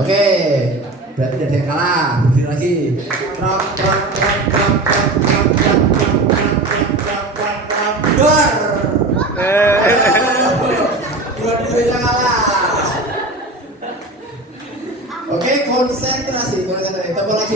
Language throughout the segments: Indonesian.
Oke, berarti tidak ada yang kalah. Berdiri lagi. Dua-duanya kalah. Oke, konsentrasi. Tambah lagi.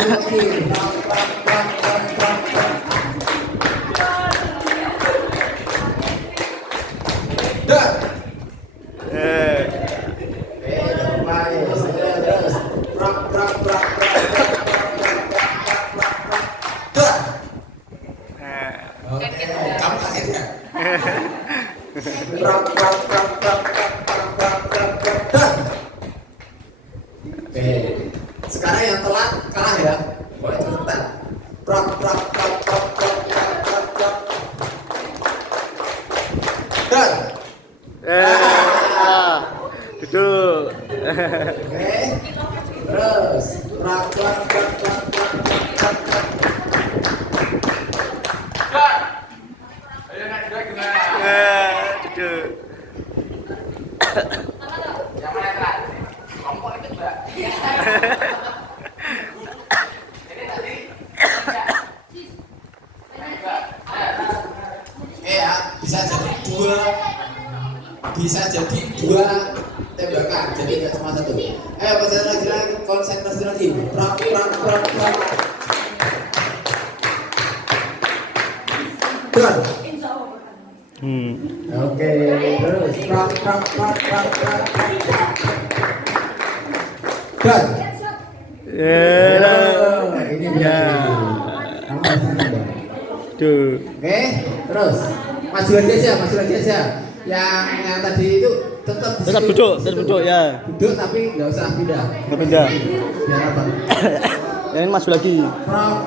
Sekarang yang telat kalah ya. Boleh cepetan. Duduk. Oke. Terus Ayo naik dua gimana? Duduk. Yang mana kan? Kelompok itu enggak? Ini tadi. ya, bisa jadi dua tembakan, jadi nggak cuma satu. Konsentrasi lagi. Prak. Done. Oke, terus prak. Done. Ini dia. Tuh. Oke, terus maju lagi aja. Yang tadi itu tetap duduk ya. Duduk tapi nggak usah pindah. Nggak pindah. Biar apa? Yang maju lagi. Prak.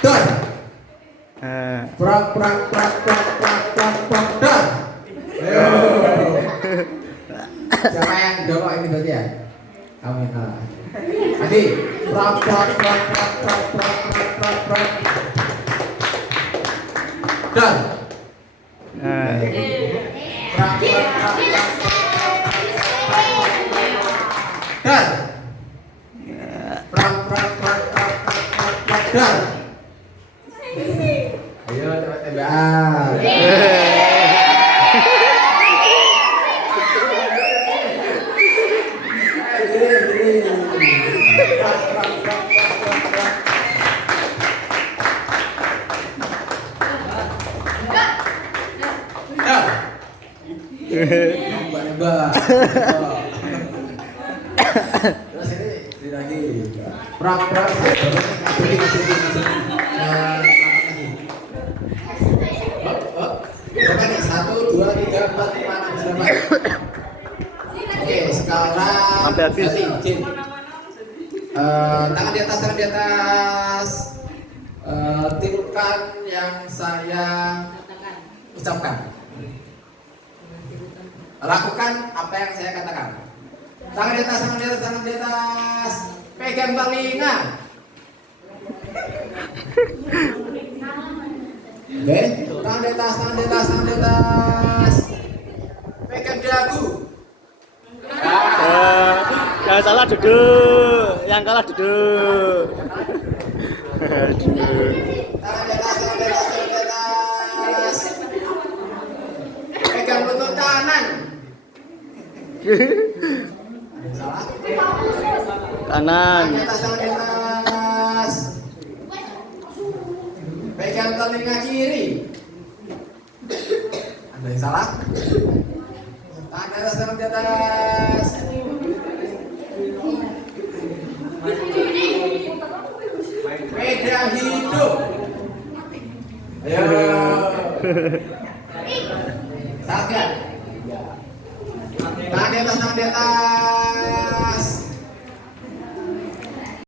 Done. Prak. Done. Siapa yang dorong ini berarti ya? Kamu yang kalah. Adi, prak. Done. Prak. Done. Prak. Done. Ayo coba tembakan. Nembak. Terus ini lagi. Prak. Berapa nih? 1, 2, 3, 4, 5, 6, 7, 8. Oke, sekarang sampai habis. Tangan di atas. Tirukan yang saya ucapkan. Lakukan apa yang saya katakan. Tangan di atas. Pegang telinga. Oke, tangan di atas. Pegang dagu. Yang salah duduk, yang kalah duduk. Tangan di atas. Pegang lutut kanan. Salah. Kanan. Tangan di atas. Pegang telinga kiri. Ada yang salah? Tangan di atas. Pegang hidung. Ayo. Tangan di atas.